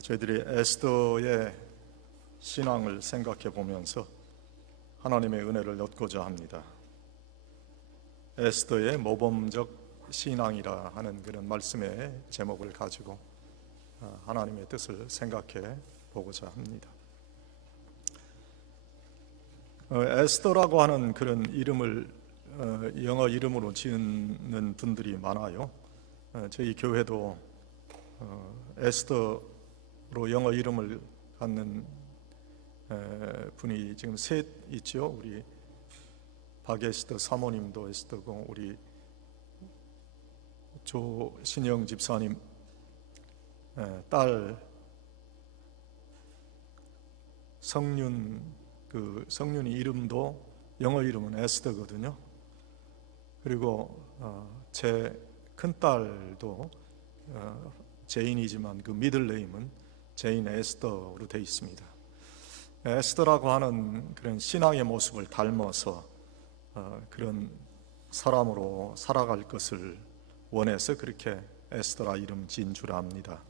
저희들이 에스더의 신앙을 생각해 보면서 하나님의 은혜를 얻고자 합니다. 에스더의 모범적 신앙이라 하는 그런 말씀의 제목을 가지고 하나님의 뜻을 생각해 보고자 합니다. 에스더라고 하는 그런 이름을 영어 이름으로 지은 분들이 많아요. 저희 교회도 에스더로 영어 이름을 갖는 분이 지금 셋 있죠. 우리 박에스더 사모님도 에스더고, 우리 조신영 집사님 딸 성윤이 이름도 영어 이름은 에스더거든요. 그리고 제 큰딸도 제인이지만 그 미들네임은 제인 에스더로 되어 있습니다. 에스더라고 하는 그런 신앙의 모습을 닮아서 그런 사람으로 살아갈 것을 원해서 그렇게 에스더라 이름 지은 줄 압니다.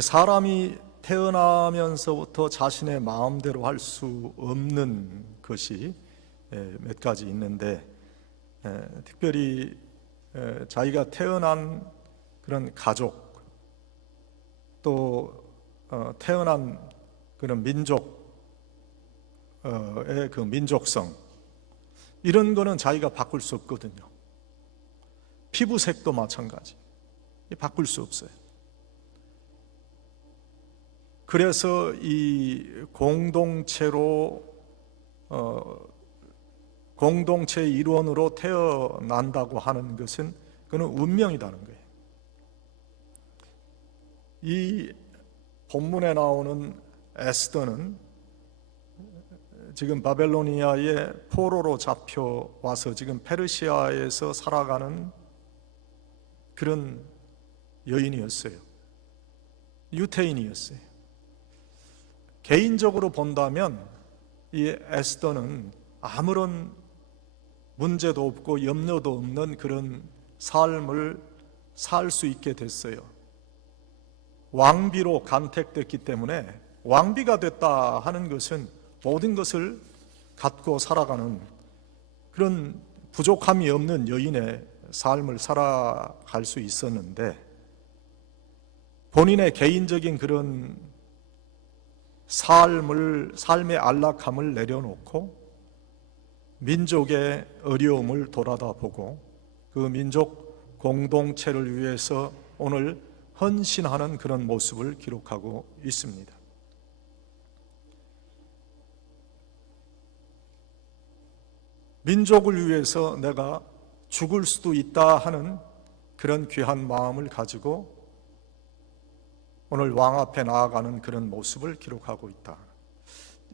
사람이 태어나면서부터 자신의 마음대로 할 수 없는 것이 몇 가지 있는데, 특별히 자기가 태어난 그런 가족, 또 태어난 그런 민족의 그 민족성, 이런 거는 자기가 바꿀 수 없거든요. 피부색도 마찬가지, 바꿀 수 없어요. 그래서 이 공동체의 일원으로 태어난다고 하는 것은 그는 운명이라는 거예요. 이 본문에 나오는 에스더는 지금 바벨로니아의 포로로 잡혀와서 지금 페르시아에서 살아가는 그런 여인이었어요. 유태인이었어요. 개인적으로 본다면 이 에스더는 아무런 문제도 없고 염려도 없는 그런 삶을 살 수 있게 됐어요. 왕비로 간택됐기 때문에, 왕비가 됐다 하는 것은 모든 것을 갖고 살아가는 그런 부족함이 없는 여인의 삶을 살아갈 수 있었는데, 본인의 개인적인 그런 삶의 안락함을 내려놓고 민족의 어려움을 돌아다보고 그 민족 공동체를 위해서 오늘 헌신하는 그런 모습을 기록하고 있습니다. 민족을 위해서 내가 죽을 수도 있다 하는 그런 귀한 마음을 가지고 오늘 왕 앞에 나아가는 그런 모습을 기록하고 있다.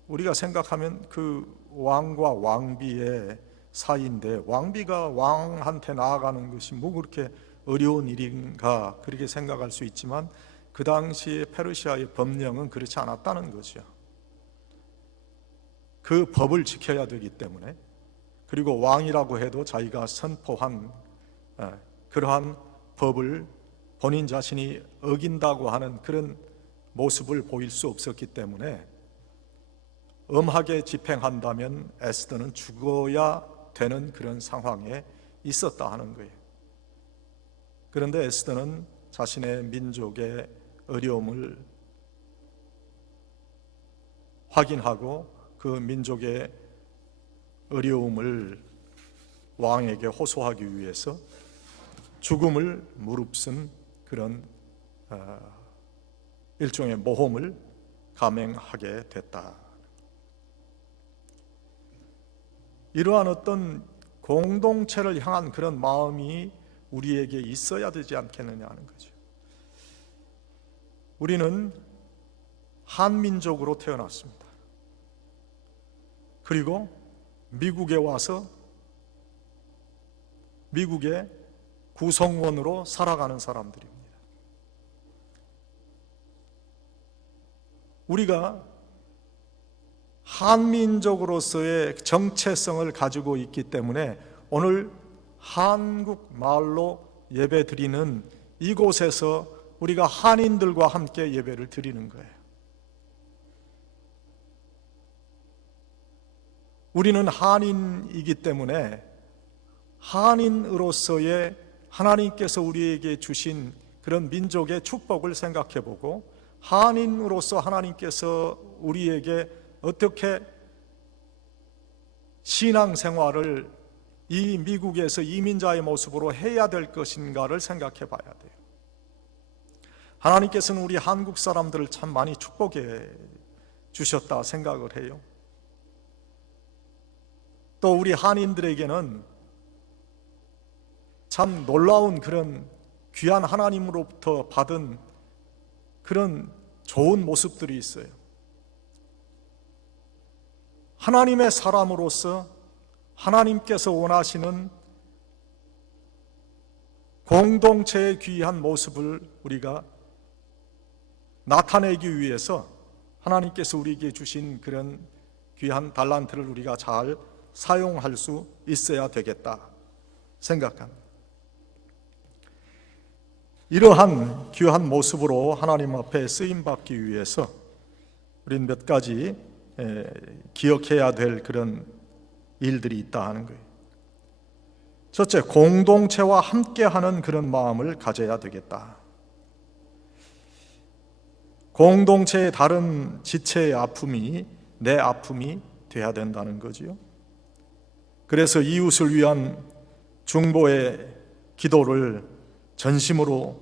우리가 생각하면 그 왕과 왕비의 사이인데, 왕비가 왕한테 나아가는 것이 뭐 그렇게 어려운 일인가, 그렇게 생각할 수 있지만 그 당시에 페르시아의 법령은 그렇지 않았다는 거죠. 그 법을 지켜야 되기 때문에, 그리고 왕이라고 해도 자기가 선포한 그러한 법을 본인 자신이 어긴다고 하는 그런 모습을 보일 수 없었기 때문에 엄하게 집행한다면 에스더는 죽어야 되는 그런 상황에 있었다 하는 거예요. 그런데 에스더는 자신의 민족의 어려움을 확인하고 그 민족의 어려움을 왕에게 호소하기 위해서 죽음을 무릅쓴 그런 일종의 모험을 감행하게 됐다. 이러한 어떤 공동체를 향한 그런 마음이 우리에게 있어야 되지 않겠느냐 하는 거죠. 우리는 한민족으로 태어났습니다. 그리고 미국에 와서 미국의 구성원으로 살아가는 사람들입니다. 우리가 한민족으로서의 정체성을 가지고 있기 때문에 오늘 한국말로 예배드리는 이곳에서 우리가 한인들과 함께 예배를 드리는 거예요. 우리는 한인이기 때문에 한인으로서의 하나님께서 우리에게 주신 그런 민족의 축복을 생각해 보고, 한인으로서 하나님께서 우리에게 어떻게 신앙생활을 이 미국에서 이민자의 모습으로 해야 될 것인가를 생각해 봐야 돼요. 하나님께서는 우리 한국 사람들을 참 많이 축복해 주셨다 생각을 해요. 또 우리 한인들에게는 참 놀라운 그런 귀한 하나님으로부터 받은 그런 좋은 모습들이 있어요. 하나님의 사람으로서 하나님께서 원하시는 공동체의 귀한 모습을 우리가 나타내기 위해서 하나님께서 우리에게 주신 그런 귀한 달란트를 우리가 잘 사용할 수 있어야 되겠다 생각합니다. 이러한 귀한 모습으로 하나님 앞에 쓰임받기 위해서 우리는 몇 가지 기억해야 될 그런 일들이 있다 하는 거예요. 첫째, 공동체와 함께하는 그런 마음을 가져야 되겠다. 공동체의 다른 지체의 아픔이 내 아픔이 돼야 된다는 거지요. 그래서 이웃을 위한 중보의 기도를 전심으로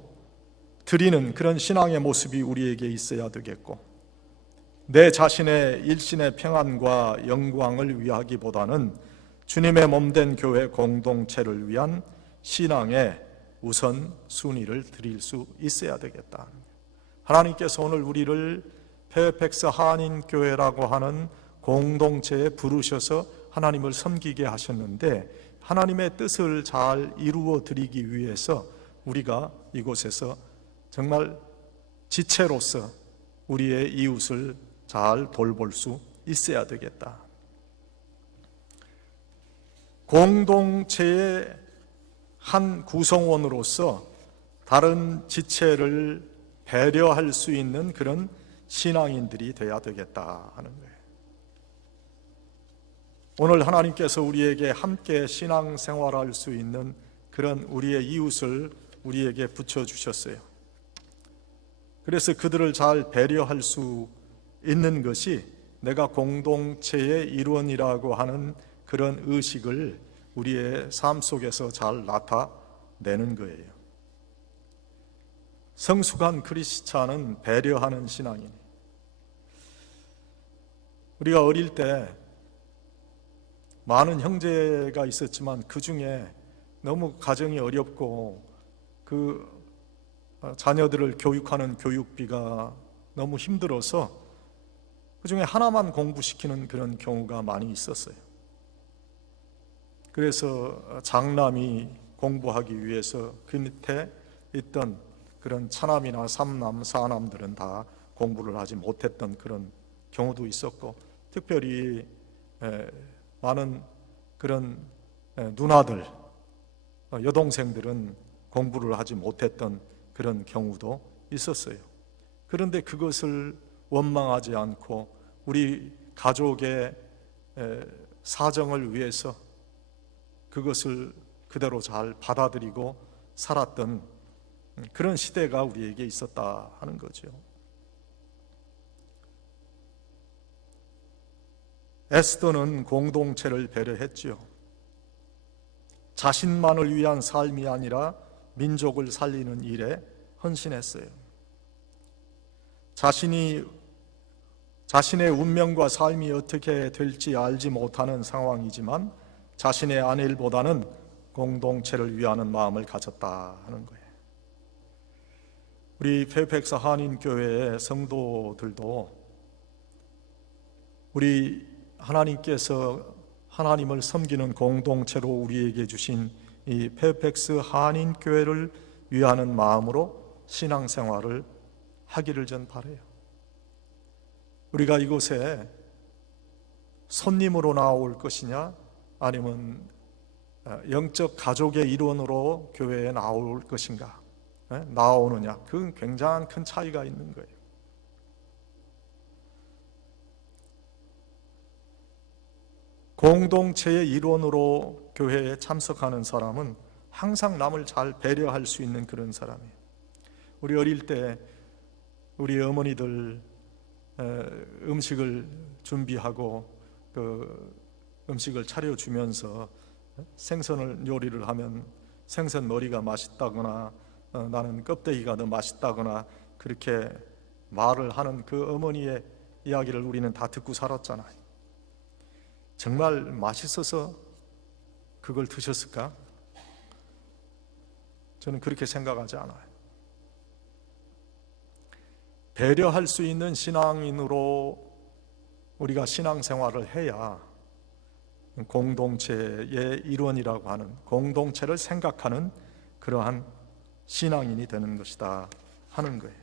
드리는 그런 신앙의 모습이 우리에게 있어야 되겠고, 내 자신의 일신의 평안과 영광을 위하기보다는 주님의 몸된 교회 공동체를 위한 신앙의 우선 순위를 드릴 수 있어야 되겠다. 하나님께서 오늘 우리를 페어팩스 한인교회라고 하는 공동체에 부르셔서 하나님을 섬기게 하셨는데, 하나님의 뜻을 잘 이루어 드리기 위해서 우리가 이곳에서 정말 지체로서 우리의 이웃을 잘 돌볼 수 있어야 되겠다. 공동체의 한 구성원으로서 다른 지체를 배려할 수 있는 그런 신앙인들이 되어야 되겠다 하는 거예요. 오늘 하나님께서 우리에게 함께 신앙생활할 수 있는 그런 우리의 이웃을 우리에게 붙여주셨어요. 그래서 그들을 잘 배려할 수 있는 것이 내가 공동체의 일원이라고 하는 그런 의식을 우리의 삶 속에서 잘 나타내는 거예요. 성숙한 크리스찬은 배려하는 신앙이니, 우리가 어릴 때 많은 형제가 있었지만 그 중에 너무 가정이 어렵고 그 자녀들을 교육하는 교육비가 너무 힘들어서 그 중에 하나만 공부시키는 그런 경우가 많이 있었어요. 그래서 장남이 공부하기 위해서 그 밑에 있던 그런 차남이나 삼남, 사남들은 다 공부를 하지 못했던 그런 경우도 있었고, 특별히 많은 그런 누나들, 여동생들은 공부를 하지 못했던 그런 경우도 있었어요. 그런데 그것을 원망하지 않고 우리 가족의 사정을 위해서 그것을 그대로 잘 받아들이고 살았던 그런 시대가 우리에게 있었다 하는 거죠. 에스더는 공동체를 배려했지요. 자신만을 위한 삶이 아니라 민족을 살리는 일에 헌신했어요. 자신의 운명과 삶이 어떻게 될지 알지 못하는 상황이지만 자신의 안일보다는 공동체를 위하는 마음을 가졌다 하는 거예요. 우리 페어팩스 한인교회의 성도들도 우리 하나님께서 하나님을 섬기는 공동체로 우리에게 주신 이 페어팩스 한인교회를 위하는 마음으로 신앙생활을 하기를 전 바라요. 우리가 이곳에 손님으로 나올 것이냐 아니면 영적 가족의 일원으로 교회에 나올 것인가, 나오느냐, 그건 굉장한 큰 차이가 있는 거예요. 공동체의 일원으로 교회에 참석하는 사람은 항상 남을 잘 배려할 수 있는 그런 사람이에요. 우리 어릴 때 우리 어머니들 음식을 준비하고 그 음식을 차려주면서 생선을 요리를 하면 생선 머리가 맛있다거나 나는 껍데기가 더 맛있다거나 그렇게 말을 하는 그 어머니의 이야기를 우리는 다 듣고 살았잖아요. 정말 맛있어서 그걸 드셨을까? 저는 그렇게 생각하지 않아요. 배려할 수 있는 신앙인으로 우리가 신앙생활을 해야 공동체의 일원이라고 하는, 공동체를 생각하는 그러한 신앙인이 되는 것이다 하는 거예요.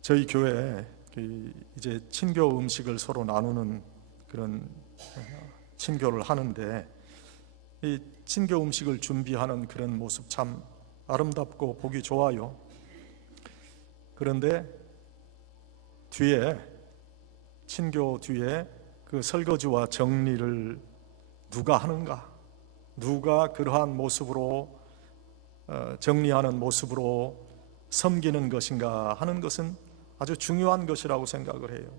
저희 교회에 이제 친교 음식을 서로 나누는 그런 친교를 하는데, 이 친교 음식을 준비하는 그런 모습 참 아름답고 보기 좋아요. 그런데 뒤에, 친교 뒤에 그 설거지와 정리를 누가 하는가, 누가 그러한 모습으로 정리하는 모습으로 섬기는 것인가 하는 것은 아주 중요한 것이라고 생각을 해요.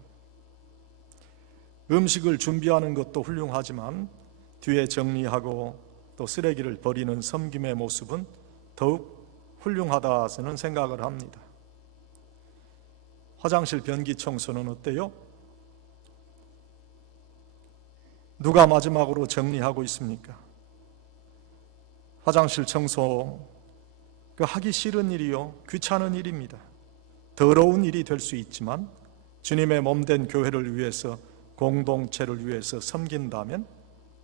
음식을 준비하는 것도 훌륭하지만 뒤에 정리하고 또 쓰레기를 버리는 섬김의 모습은 더욱 훌륭하다 저는 생각을 합니다. 화장실 변기 청소는 어때요? 누가 마지막으로 정리하고 있습니까? 화장실 청소, 그 하기 싫은 일이요, 귀찮은 일입니다. 더러운 일이 될 수 있지만 주님의 몸된 교회를 위해서, 공동체를 위해서 섬긴다면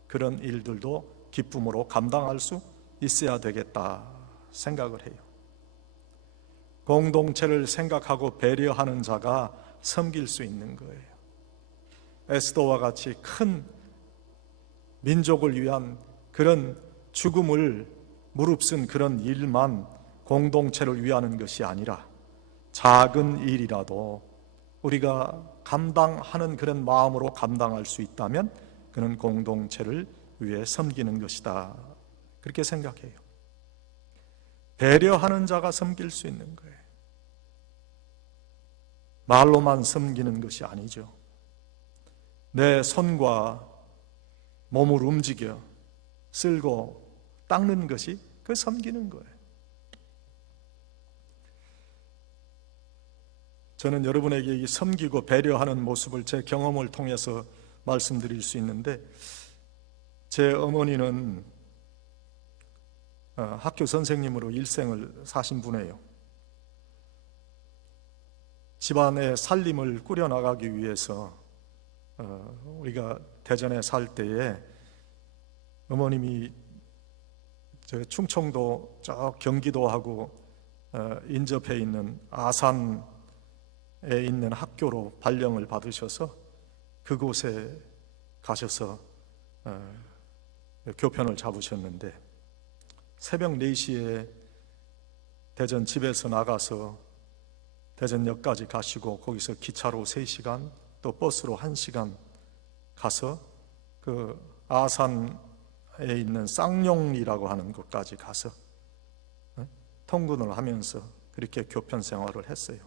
그런 일들도 기쁨으로 감당할 수 있어야 되겠다 생각을 해요. 공동체를 생각하고 배려하는 자가 섬길 수 있는 거예요. 에스더와 같이 큰 민족을 위한 그런 죽음을 무릅쓴 그런 일만 공동체를 위하는 것이 아니라 작은 일이라도 우리가 감당하는 그런 마음으로 감당할 수 있다면 그는 공동체를 위해 섬기는 것이다, 그렇게 생각해요. 배려하는 자가 섬길 수 있는 거예요. 말로만 섬기는 것이 아니죠. 내 손과 몸을 움직여 쓸고 닦는 것이 그 섬기는 거예요. 저는 여러분에게 이 섬기고 배려하는 모습을 제 경험을 통해서 말씀드릴 수 있는데, 제 어머니는 학교 선생님으로 일생을 사신 분이에요. 집안의 살림을 꾸려나가기 위해서 우리가 대전에 살 때에 어머님이 충청도 저 경기도하고 인접해 있는 아산에 있는 학교로 발령을 받으셔서 그곳에 가셔서 교편을 잡으셨는데, 새벽 4시에 대전 집에서 나가서 대전역까지 가시고 거기서 기차로 3시간 또 버스로 1시간 가서 그 아산에 있는 쌍용리라고 하는 곳까지 가서 통근을 하면서 그렇게 교편 생활을 했어요.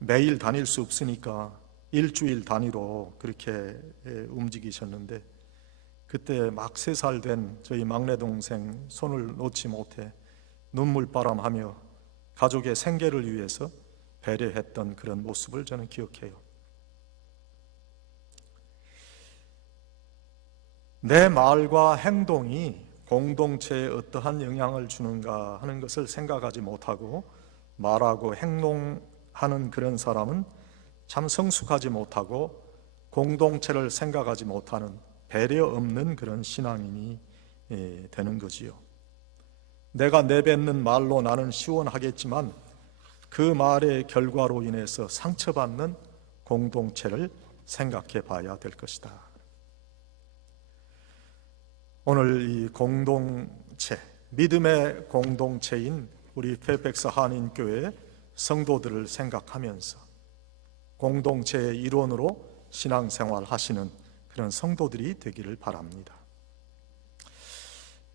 매일 다닐 수 없으니까 일주일 단위로 그렇게 움직이셨는데, 그때 막 3살 된 저희 막내 동생 손을 놓지 못해 눈물바람하며 가족의 생계를 위해서 배려했던 그런 모습을 저는 기억해요. 내 말과 행동이 공동체에 어떠한 영향을 주는가 하는 것을 생각하지 못하고 말하고 행동하는 그런 사람은 참 성숙하지 못하고 공동체를 생각하지 못하는 배려 없는 그런 신앙인이 되는 거지요. 내가 내뱉는 말로 나는 시원하겠지만 그 말의 결과로 인해서 상처받는 공동체를 생각해 봐야 될 것이다. 오늘 이 공동체, 믿음의 공동체인 우리 페이펙스 한인교회 성도들을 생각하면서 공동체의 일원으로 신앙생활 하시는 그런 성도들이 되기를 바랍니다.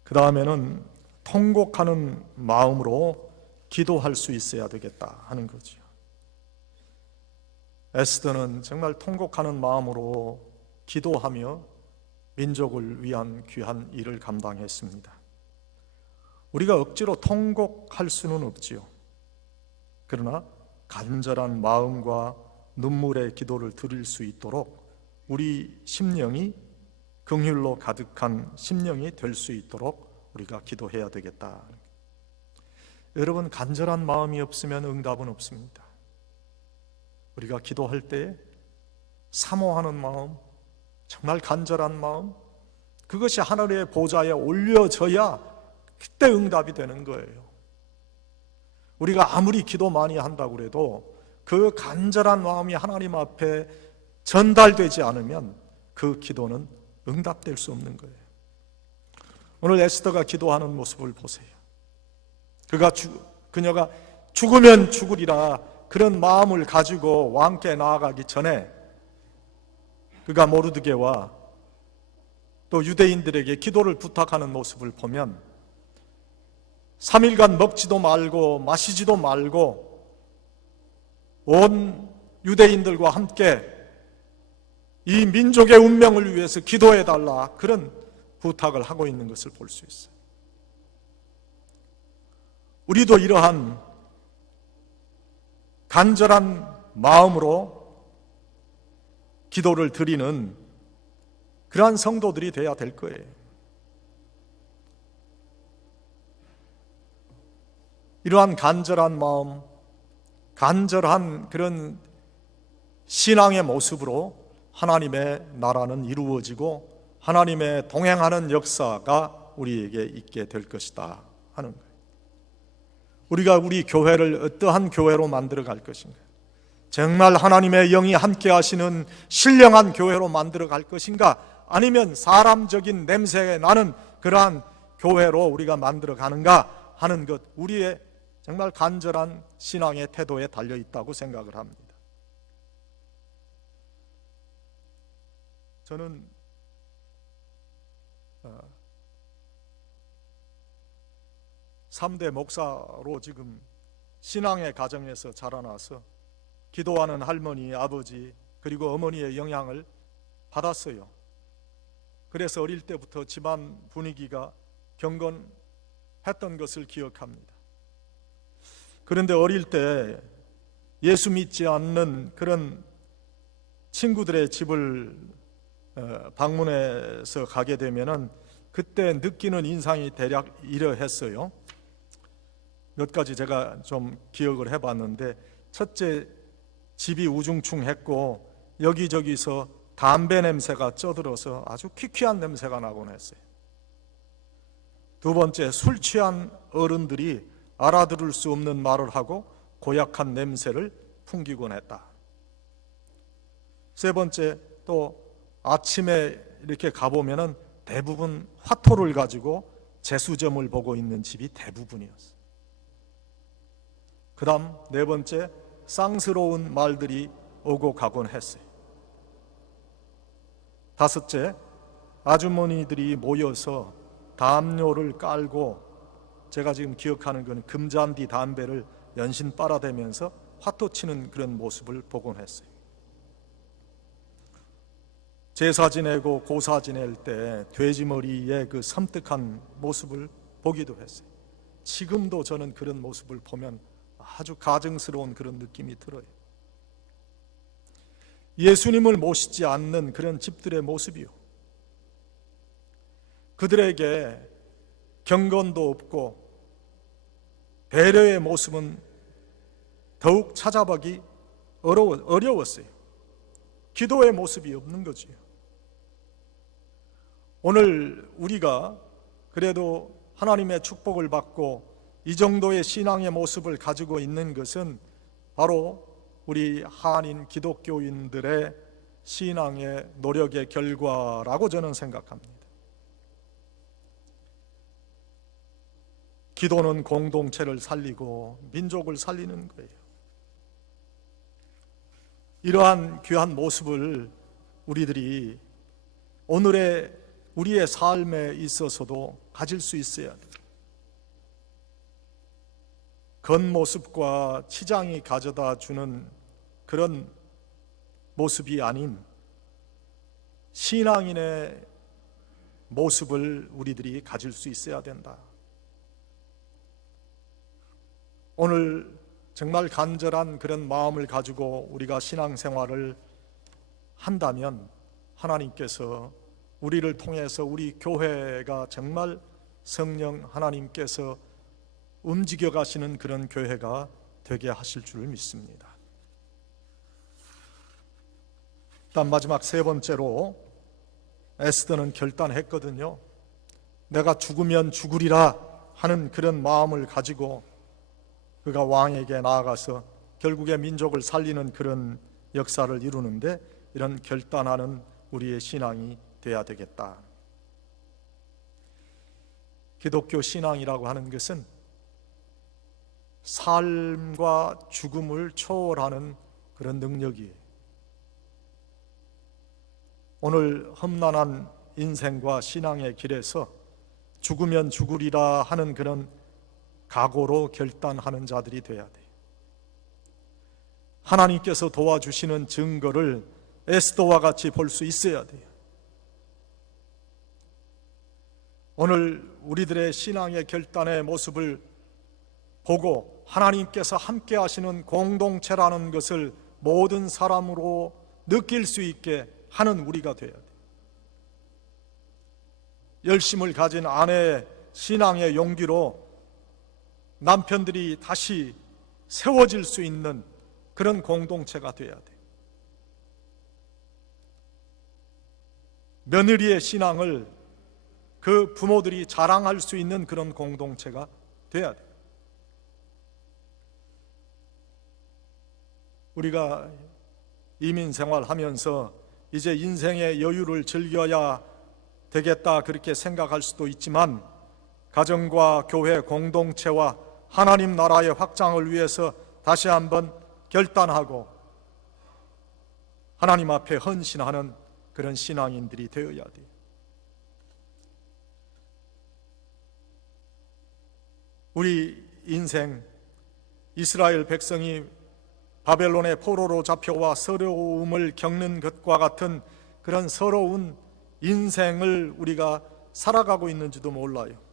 그 다음에는 통곡하는 마음으로 기도할 수 있어야 되겠다 하는 거죠. 에스더는 정말 통곡하는 마음으로 기도하며 민족을 위한 귀한 일을 감당했습니다. 우리가 억지로 통곡할 수는 없지요. 그러나 간절한 마음과 눈물의 기도를 드릴 수 있도록 우리 심령이 긍휼로 가득한 심령이 될 수 있도록 우리가 기도해야 되겠다. 여러분, 간절한 마음이 없으면 응답은 없습니다. 우리가 기도할 때 사모하는 마음, 정말 간절한 마음, 그것이 하늘의 보좌에 올려져야 그때 응답이 되는 거예요. 우리가 아무리 기도 많이 한다고 해도 그 간절한 마음이 하나님 앞에 전달되지 않으면 그 기도는 응답될 수 없는 거예요. 오늘 에스더가 기도하는 모습을 보세요. 그녀가 죽으면 죽으리라 그런 마음을 가지고 왕께 나아가기 전에 그가 모르드게와 또 유대인들에게 기도를 부탁하는 모습을 보면 3일간 먹지도 말고 마시지도 말고 온 유대인들과 함께 이 민족의 운명을 위해서 기도해달라 그런 부탁을 하고 있는 것을 볼 수 있어요. 우리도 이러한 간절한 마음으로 기도를 드리는 그러한 성도들이 되어야 될 거예요. 이러한 간절한 마음, 간절한 그런 신앙의 모습으로 하나님의 나라는 이루어지고 하나님의 동행하는 역사가 우리에게 있게 될 것이다 하는 거예요. 우리가 우리 교회를 어떠한 교회로 만들어 갈 것인가? 정말 하나님의 영이 함께 하시는 신령한 교회로 만들어 갈 것인가? 아니면 사람적인 냄새가 나는 그러한 교회로 우리가 만들어 가는가 하는 것, 우리의 정말 간절한 신앙의 태도에 달려 있다고 생각을 합니다. 저는 3대 목사로 지금 신앙의 가정에서 자라나서 기도하는 할머니, 아버지 그리고 어머니의 영향을 받았어요. 그래서 어릴 때부터 집안 분위기가 경건했던 것을 기억합니다. 그런데 어릴 때 예수 믿지 않는 그런 친구들의 집을 방문해서 가게 되면은 그때 느끼는 인상이 대략 이러했어요. 몇 가지 제가 좀 기억을 해봤는데, 첫째, 집이 우중충했고 여기저기서 담배 냄새가 쪄들어서 아주 퀴퀴한 냄새가 나곤 했어요. 두 번째, 술 취한 어른들이 알아들을 수 없는 말을 하고 고약한 냄새를 풍기곤 했다. 세 번째, 또 아침에 이렇게 가보면은 대부분 화토를 가지고 제수점을 보고 있는 집이 대부분이었어요. 그 다음 네 번째, 쌍스러운 말들이 오고 가곤 했어요. 다섯째, 아주머니들이 모여서 담요를 깔고, 제가 지금 기억하는 건 금잔디 담배를 연신 빨아대면서 화토 치는 그런 모습을 보곤 했어요. 제사 지내고 고사 지낼 때 돼지머리의 그 섬뜩한 모습을 보기도 했어요. 지금도 저는 그런 모습을 보면 아주 가증스러운 그런 느낌이 들어요. 예수님을 모시지 않는 그런 집들의 모습이요, 그들에게 경건도 없고 배려의 모습은 더욱 찾아보기 어려웠어요. 기도의 모습이 없는 거지요. 오늘 우리가 그래도 하나님의 축복을 받고 이 정도의 신앙의 모습을 가지고 있는 것은 바로 우리 한인 기독교인들의 신앙의 노력의 결과라고 저는 생각합니다. 기도는 공동체를 살리고 민족을 살리는 거예요. 이러한 귀한 모습을 우리들이 오늘의 우리의 삶에 있어서도 가질 수 있어야 돼요. 겉모습과 치장이 가져다 주는 그런 모습이 아닌 신앙인의 모습을 우리들이 가질 수 있어야 된다. 오늘 정말 간절한 그런 마음을 가지고 우리가 신앙생활을 한다면 하나님께서 우리를 통해서 우리 교회가 정말 성령 하나님께서 움직여 가시는 그런 교회가 되게 하실 줄 믿습니다. 일단 마지막 세 번째로 에스더는 결단했거든요. 내가 죽으면 죽으리라 하는 그런 마음을 가지고 그가 왕에게 나아가서 결국에 민족을 살리는 그런 역사를 이루는데 이런 결단하는 우리의 신앙이 돼야 되겠다. 기독교 신앙이라고 하는 것은 삶과 죽음을 초월하는 그런 능력이에요. 오늘 험난한 인생과 신앙의 길에서 죽으면 죽으리라 하는 그런 각오로 결단하는 자들이 돼야 돼요. 하나님께서 도와주시는 증거를 에스더와 같이 볼 수 있어야 돼요. 오늘 우리들의 신앙의 결단의 모습을 보고 하나님께서 함께 하시는 공동체라는 것을 모든 사람으로 느낄 수 있게 하는 우리가 되어야 돼요. 열심을 가진 아내의 신앙의 용기로 남편들이 다시 세워질 수 있는 그런 공동체가 되어야 돼요. 며느리의 신앙을 그 부모들이 자랑할 수 있는 그런 공동체가 되어야 돼요. 우리가 이민 생활하면서 이제 인생의 여유를 즐겨야 되겠다 그렇게 생각할 수도 있지만 가정과 교회 공동체와 하나님 나라의 확장을 위해서 다시 한번 결단하고 하나님 앞에 헌신하는 그런 신앙인들이 되어야 돼요. 우리 인생 이스라엘 백성이 바벨론의 포로로 잡혀와 서러움을 겪는 것과 같은 그런 서러운 인생을 우리가 살아가고 있는지도 몰라요.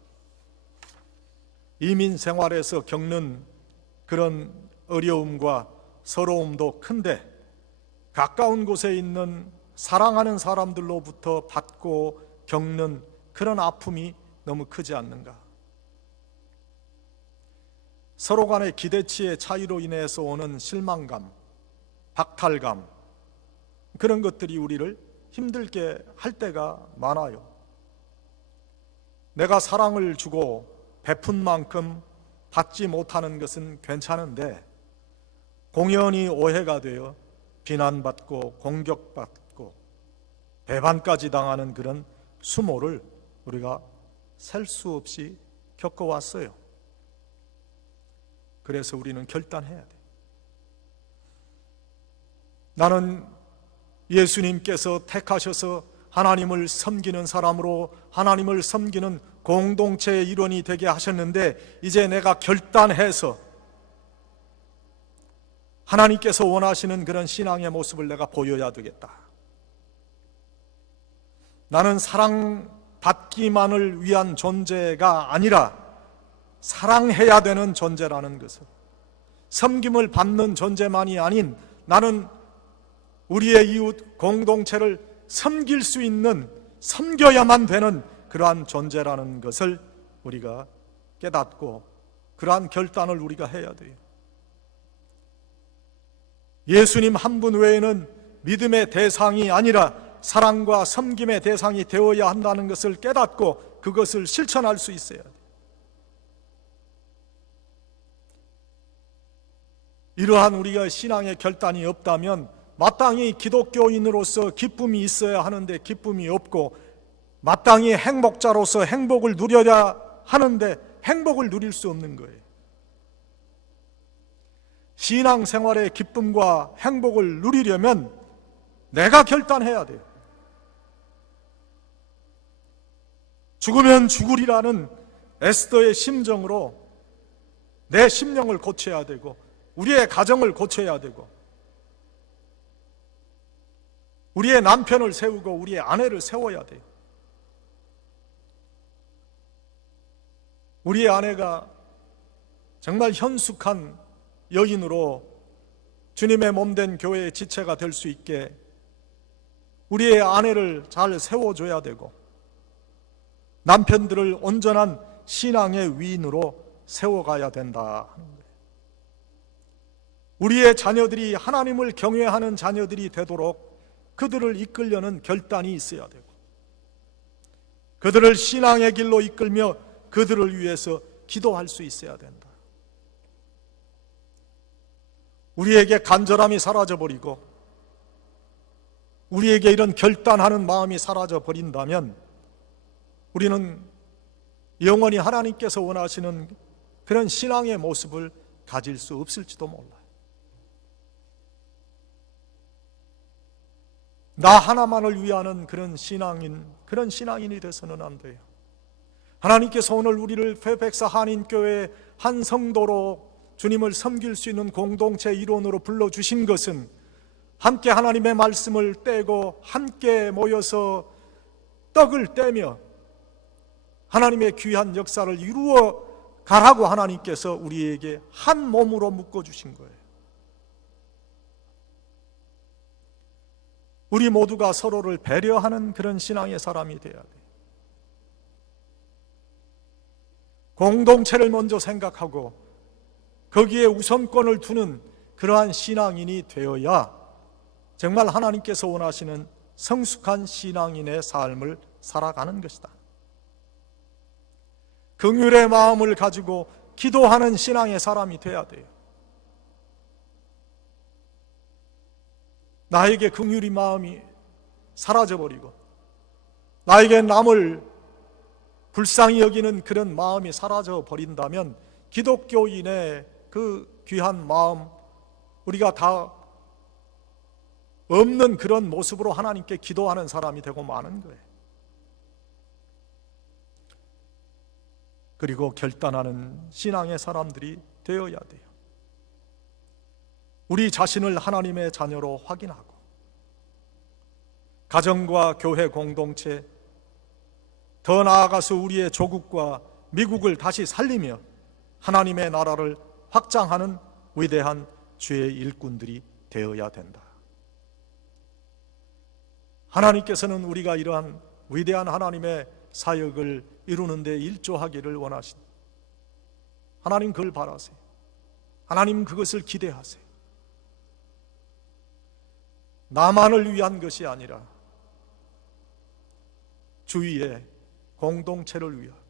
이민 생활에서 겪는 그런 어려움과 서러움도 큰데 가까운 곳에 있는 사랑하는 사람들로부터 받고 겪는 그런 아픔이 너무 크지 않는가? 서로 간의 기대치의 차이로 인해서 오는 실망감, 박탈감, 그런 것들이 우리를 힘들게 할 때가 많아요. 내가 사랑을 주고 베푼 만큼 받지 못하는 것은 괜찮은데 공연히 오해가 되어 비난받고 공격받고 배반까지 당하는 그런 수모를 우리가 셀 수 없이 겪어왔어요. 그래서 우리는 결단해야 돼. 나는 예수님께서 택하셔서 하나님을 섬기는 사람으로 하나님을 섬기는 공동체의 일원이 되게 하셨는데 이제 내가 결단해서 하나님께서 원하시는 그런 신앙의 모습을 내가 보여야 되겠다. 나는 사랑받기만을 위한 존재가 아니라 사랑해야 되는 존재라는 것을, 섬김을 받는 존재만이 아닌 나는 우리의 이웃 공동체를 섬길 수 있는, 섬겨야만 되는 그러한 존재라는 것을 우리가 깨닫고 그러한 결단을 우리가 해야 돼요. 예수님 한 분 외에는 믿음의 대상이 아니라 사랑과 섬김의 대상이 되어야 한다는 것을 깨닫고 그것을 실천할 수 있어야 돼요. 이러한 우리가 신앙의 결단이 없다면 마땅히 기독교인으로서 기쁨이 있어야 하는데 기쁨이 없고 마땅히 행복자로서 행복을 누려야 하는데 행복을 누릴 수 없는 거예요. 신앙생활의 기쁨과 행복을 누리려면 내가 결단해야 돼요. 죽으면 죽으리라는 에스더의 심정으로 내 심령을 고쳐야 되고, 우리의 가정을 고쳐야 되고, 우리의 남편을 세우고 우리의 아내를 세워야 돼요. 우리의 아내가 정말 현숙한 여인으로 주님의 몸된 교회의 지체가 될 수 있게 우리의 아내를 잘 세워줘야 되고, 남편들을 온전한 신앙의 위인으로 세워가야 된다 하는 거예요. 우리의 자녀들이 하나님을 경외하는 자녀들이 되도록 그들을 이끌려는 결단이 있어야 되고, 그들을 신앙의 길로 이끌며 그들을 위해서 기도할 수 있어야 된다. 우리에게 간절함이 사라져버리고 우리에게 이런 결단하는 마음이 사라져버린다면 우리는 영원히 하나님께서 원하시는 그런 신앙의 모습을 가질 수 없을지도 몰라요. 나 하나만을 위하는 그런 신앙인이 돼서는 안 돼요. 하나님께서 오늘 우리를 페펙스 한인교회 한 성도로 주님을 섬길 수 있는 공동체 일원으로 불러주신 것은 함께 하나님의 말씀을 떼고 함께 모여서 떡을 떼며 하나님의 귀한 역사를 이루어 가라고 하나님께서 우리에게 한 몸으로 묶어주신 거예요. 우리 모두가 서로를 배려하는 그런 신앙의 사람이 되어야 돼요. 공동체를 먼저 생각하고 거기에 우선권을 두는 그러한 신앙인이 되어야 정말 하나님께서 원하시는 성숙한 신앙인의 삶을 살아가는 것이다. 긍휼의 마음을 가지고 기도하는 신앙의 사람이 되어야 돼요. 나에게 긍휼의 마음이 사라져버리고 나에게 남을 불쌍히 여기는 그런 마음이 사라져버린다면 기독교인의 그 귀한 마음, 우리가 다 없는 그런 모습으로 하나님께 기도하는 사람이 되고 마는 거예요. 그리고 결단하는 신앙의 사람들이 되어야 돼요. 우리 자신을 하나님의 자녀로 확인하고 가정과 교회 공동체, 더 나아가서 우리의 조국과 미국을 다시 살리며 하나님의 나라를 확장하는 위대한 주의 일꾼들이 되어야 된다. 하나님께서는 우리가 이러한 위대한 하나님의 사역을 이루는 데 일조하기를 원하신, 하나님 그걸 바라세요. 하나님 그것을 기대하세요. 나만을 위한 것이 아니라 주위의 공동체를 위하고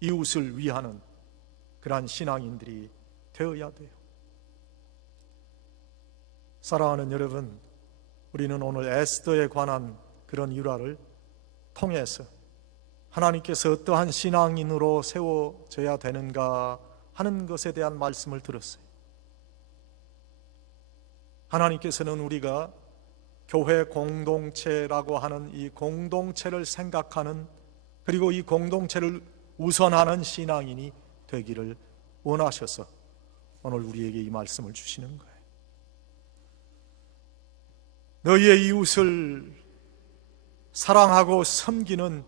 이웃을 위하는 그러한 신앙인들이 되어야 돼요. 사랑하는 여러분, 우리는 오늘 에스더에 관한 그런 일화를 통해서 하나님께서 어떠한 신앙인으로 세워져야 되는가 하는 것에 대한 말씀을 들었어요. 하나님께서는 우리가 교회 공동체라고 하는 이 공동체를 생각하는, 그리고 이 공동체를 우선하는 신앙인이 되기를 원하셔서 오늘 우리에게 이 말씀을 주시는 거예요. 너희의 이웃을 사랑하고 섬기는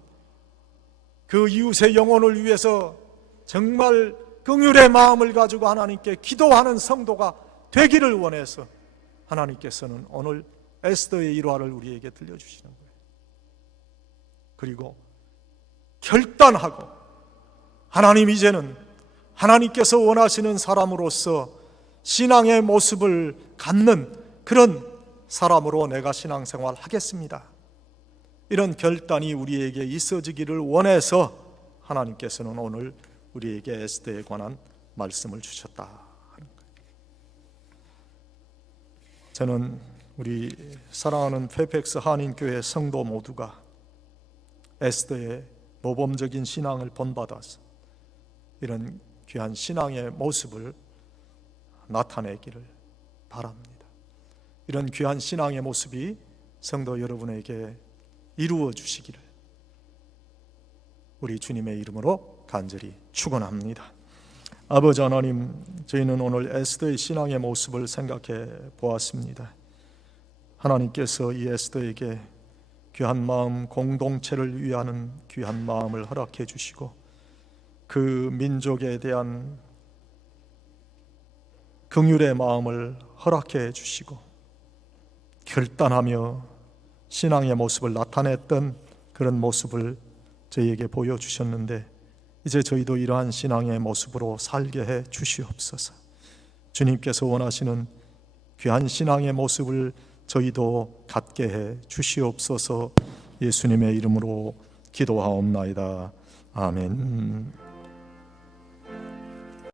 그 이웃의 영혼을 위해서 정말 긍휼의 마음을 가지고 하나님께 기도하는 성도가 되기를 원해서 하나님께서는 오늘 에스더의 일화를 우리에게 들려주시는 거예요. 그리고 결단하고 하나님, 이제는 하나님께서 원하시는 사람으로서 신앙의 모습을 갖는 그런 사람으로 내가 신앙생활 하겠습니다, 이런 결단이 우리에게 있어지기를 원해서 하나님께서는 오늘 우리에게 에스더에 관한 말씀을 주셨다 하는 거예요. 저는 우리 사랑하는 페펙스 한인교회 성도 모두가 에스더의 모범적인 신앙을 본받아서 이런 귀한 신앙의 모습을 나타내기를 바랍니다. 이런 귀한 신앙의 모습이 성도 여러분에게 이루어 주시기를 우리 주님의 이름으로 간절히 축원합니다. 아버지 하나님, 저희는 오늘 에스더의 신앙의 모습을 생각해 보았습니다. 하나님께서 이 에스더에게 귀한 마음, 공동체를 위하는 귀한 마음을 허락해 주시고 그 민족에 대한 긍휼의 마음을 허락해 주시고 결단하며 신앙의 모습을 나타냈던 그런 모습을 저희에게 보여주셨는데 이제 저희도 이러한 신앙의 모습으로 살게 해 주시옵소서. 주님께서 원하시는 귀한 신앙의 모습을 저희도 갖게 해 주시옵소서. 예수님의 이름으로 기도하옵나이다. 아멘.